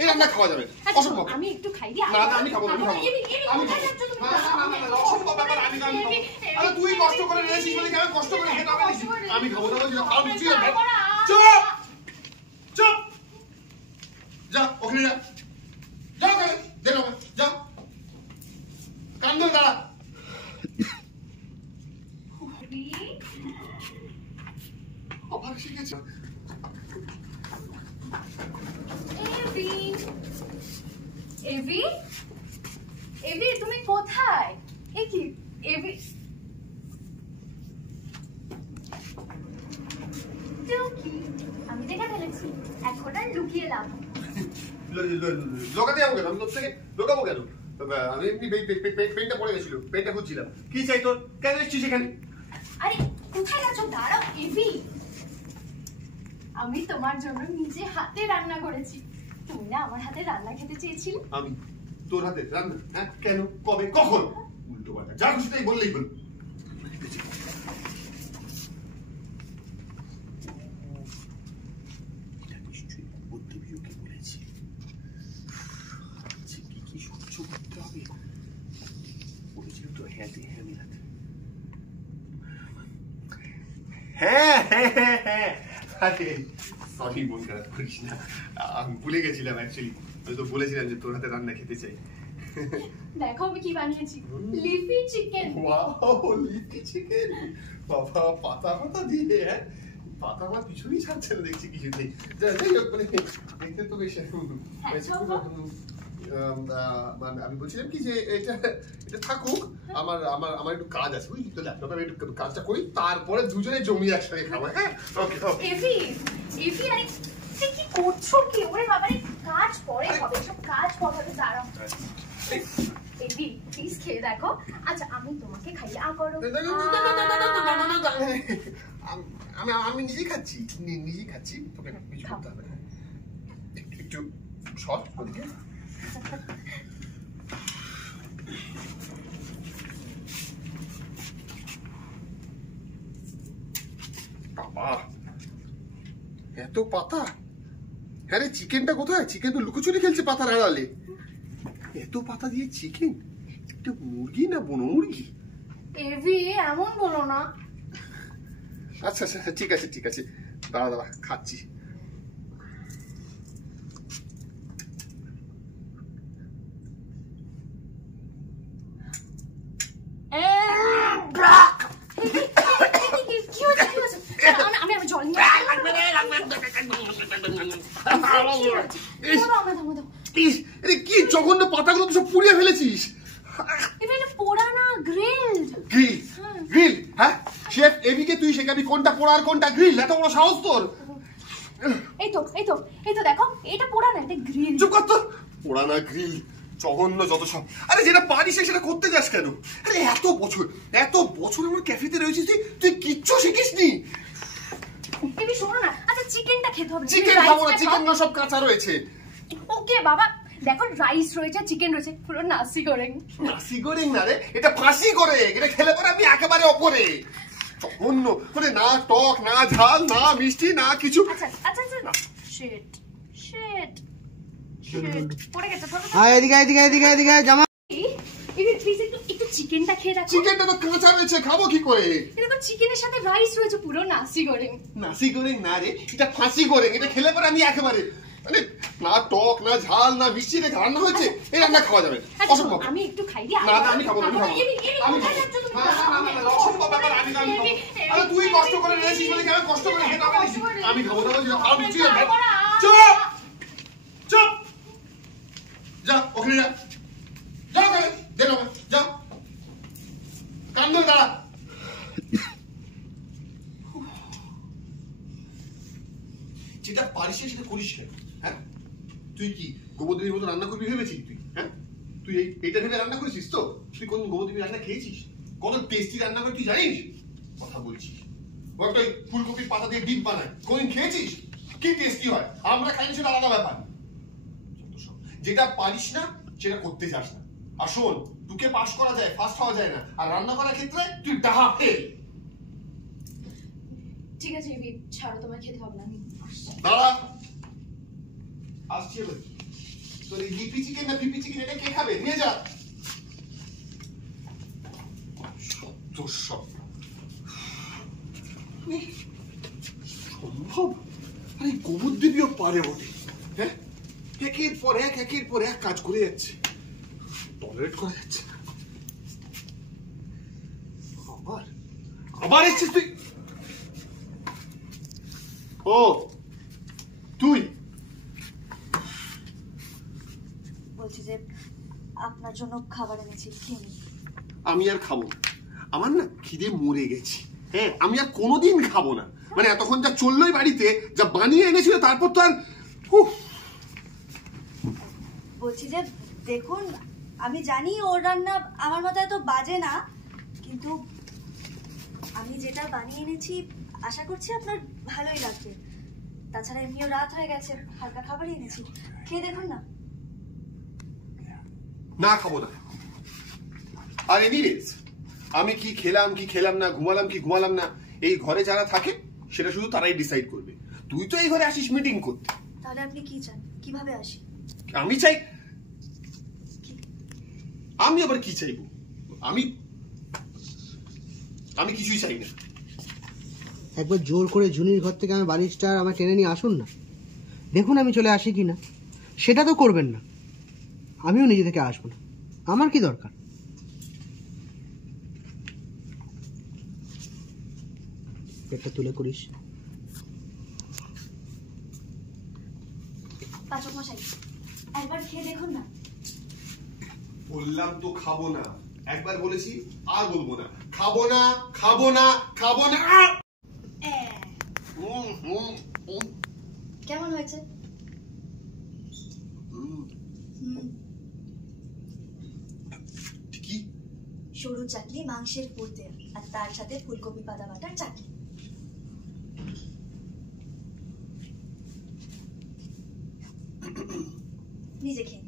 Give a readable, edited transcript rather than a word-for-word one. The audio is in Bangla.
এই রান্না খাওয়া যাবে অসম্ভব। আমি একটু খাই দি। না না আমি খাবো না, আমি খাবো না, অসম্ভব ব্যাপার। আমি খাবো। আরে তুই কষ্ট করে নিয়েছিস বলে কি আমি কষ্ট করে খেতে হবে? আমি খাবো না, আমি চুপ চুপ যা ওখানে যা, যা ওখানে দেখো যা, কান ধরে দাঁড়া। আবার শিখেছে। এভি, এভি তুমি কোথায়? এ কি এভি? আমি দেখে ফেলেছি, এখন আর লুকিয়ে লাভ। লোকাতে যাবো কেন? আমি তোর থেকে লোকাবো কেন? আমি এমনি পেনটা পড়ে গেছিল, পেনটা খুঁজছিলাম। কি চাই তোর? কেন এসছিস এখানে? আরে কোথায় গেছো? দাঁড়াও এভি, আমি তোমার জন্য নিজে হাতে রান্না করেছি। তুমি না আমার হাতে রান্না খেতে চেয়েছিলে? আমি তোর হাতে রান্না? হ্যাঁ কেন, কবে, কখন? উল্টো পাল্টা যা খুশি তাই বললেই বল। এটা নিশ্চয়ই বুদ্ধিবী ওকে বলেছি। কি কি সহ্য করতে হবে বলেছিল তো, হ্যাঁ দিয়ে হ্যাঁ মিলাতে। হ্যাঁ হ্যাঁ হ্যাঁ হ্যাঁ, আরে সরি মন খারাপ করিস না, আমি ভুলে গেছিলাম। অ্যাকচুয়ালি আমি তো বলেছিলাম যে তোর হাতে রান্না খেতে চাই। দেখো আমি কি বানিয়েছি, leafy chicken. Wow, leafy chicken. বাবা পাতা পাতা দিয়ে, হ্যাঁ পাতা আমার পিছনেই ছাড়ছে না দেখছি কিছুতেই। যাই হোক, মানে দেখতে তো বেশ। আমি বলছিলাম কি যে এটা থাকুক, আমার আমার আমার একটু কাজ আছে বুঝলি তো, ল্যাপটপে আমি একটু কাজটা করি, তারপরে দুজনে জমি একসাথে খাবো। হ্যাঁ ওকে ওকে। এভি, এভি আরে কি করছো কি? ওরে বাবা রে, কাজ পরে হবে, সব কাজ পরে হবে। দাঁড়াও এভি, প্লিজ খেয়ে দেখো। আচ্ছা আমি তোমাকে খাইয়ে করো। আমি নিজেই খাচ্ছি, নিজেই খাচ্ছি, তোকে কিছু করতে হবে না। একটু শর্ট ওদিকে। বাবা এত পাতা! হ্যাঁ রে, চিকেনটা কোথায়? চিকেন তো লুকোচুরি খেলছে পাতার আড়ালে। এত পাতা দিয়ে চিকেন, এটা মুরগি না বনো মুরগি? এভি এমন বলো না। আচ্ছা আচ্ছা ঠিক আছে ঠিক আছে, দাঁড়া দাঁড়া খাচ্ছি। কি জঘন্য পাতাগুলো তো সব পুড়িয়ে ফেলেছিস। পোড়া না, গ্রিল। গ্রিল? গ্রিল? হ্যাঁ শেফ এবিকে তুই শেখাবি কোনটা পোড়া আর কোনটা গ্রিল? এত বড় সাহস তোর! এই তো এই তো এই তো দেখো, এটা পোড়া না, এটা গ্রিল। চুপ কর তো, পোড়া না গ্রিল, জঘন্য যত সব। আরে যেটা পারিস সেটা করতে যাস কেন? আরে এত বছর আমার ক্যাফেতে রয়েছিস, তুই কিচ্ছু শিখিসনি। এবি শোনো না, আচ্ছা চিকেনটা খেতে হবে। চিকেন খাবো না, চিকেন না, সব কাঁচা রয়েছে। ওকে বাবা, দেখো রাইস রয়েছে, চিকেন রয়েছে, পুরো নাসি গোরেং। নাসি গোরেং না রে, এটা ফাঁসি গোরেং। এটা খেলে পরে আমি একেবারে ওপরে। জঘন্য, মানে না টক না ঝাল না মিষ্টি না কিছু। আচ্ছা আচ্ছা আচ্ছা, শিট শিট শিট, পড়ে গেছে। হ্যাঁ এদিকে এদিকে এদিকে এদিকে জামা। এবি প্লিজ একটু চিকেনটা খেয়ে দেখো। চিকেনটা তো কাঁচা রয়েছে, খাবো কি করে? এটা তো চিকেনের সাথে রাইস রয়েছে, পুরো নাসি গোরেং। নাসি গোরেং না রে, এটা ফাঁসি গোরেং। এটা খেলে পরে আমি একেবারে, মানে না টক না ঝাল না মিষ্টি রেখে রান্না হয়েছে। এই রান্না খাওয়া যাবে অসম্ভব। আমি একটু খাই দি। না না আমি খাবো না, আমি খাবো। আমি অসম্ভব ব্যাপার, আমি খাবো। আরে তুই কষ্ট করে নিয়েছিস বলে কি আমি কষ্ট করে খেতে হবে? আমি খাবো না, আমি চুপ চুপ যা ওখানে যা, যা ওখানে দেখো যা, কান ধরে দাঁড়া। যেটা পারিস সেটা করিস কেন? হ্যাঁ তুই কি গোবরদেবীর মতো রান্না করবি ভেবেছিস তুই? হ্যাঁ তুই এইটা ভেবে রান্না করেছিস তো? তুই কোন গোবরদেবী রান্না খেয়েছিস? কত টেস্টি রান্না করে তুই জানিস? কথা বলছিস। ফুলকপির পাতা দিয়ে ডিম বানায়, কোনদিন খেয়েছিস? কি টেস্টি হয়, আমরা খাইনি সেটা আলাদা ব্যাপার। যেটা পারিস না সেটা করতে চাস না। আর শোন, তোকে পাস করা যায়, ফার্স্ট হওয়া যায় না। আর রান্না করার ক্ষেত্রে তুই ডাহা ফেল। ঠিক আছে এবি, ছাড়ো, তোমায় খেতে হবে না, আমি আসছি। দাঁড়া, আসছি এবার। তোর এই লিপি চিকেন না ফিপি চিকেন এটা কে খাবে? নিয়ে যা। সম্ভব? আরে গোবরদেবীও পারে বটে, হ্যাঁ? একের পর এক কাজ করে যাচ্ছে, টলারেট করা যাচ্ছে না। আবার এসছিস তুই? ও তুই? বলছি যে আপনার জন্য খাবার এনেছি, খেয়ে নিন। আমি আর খাবো না, আমার না খিদে মরে গেছি। হ্যাঁ, আমি আর কোনোদিন খাবো না। মানে এতক্ষণ যা চললোই বাড়িতে, যা বানিয়ে এনেছিল, তারপর তো আর বলছি যে দেখুন, আমি জানি ওর রান্না আমার মতো এত বাজে না, কিন্তু আমি যেটা বানিয়ে এনেছি আশা করছি আপনার ভালোই লাগবে। তাছাড়া এমনিও রাত হয়ে গেছে, হালকা খাবারই এনেছি, খেয়ে দেখুন না। না খাবো না। আর এনিওয়েজ, আমি কি খেলাম কি খেলাম না, ঘুমালাম কি ঘুমালাম না, এই ঘরে যারা থাকে সেটা শুধু তারাই ডিসাইড করবে। তুই তো এই ঘরে আসিস মিটিং করতে। তাহলে আপনি কি চান, কিভাবে আসি? আমি চাই, আমি আবার কি চাইবো? আমি কিছুই চাই না। একবার জোর করে জুনির ঘর থেকে আমি বাড়ির স্টার আমার টেনে নিয়ে আসুন না, দেখুন আমি চলে আসি কি না। সেটা তো করবেন না, আমিও নিজে থেকে আসবো না, আমার কি দরকার? পেটটা তুলে করিস। পাচক মশাই, একবার খেয়ে দেখুন না। বললাম তো খাবো না, একবার বলেছি আর বলবো না। খাবো না, খাবো না, খাবো না। কেমন হয়েছে? কি? সরু চাটনি মাংসের পুর দেয়া, আর তার সাথে ফুলকপি পাতা বাটার চাটনি। নিজে খেয়ে।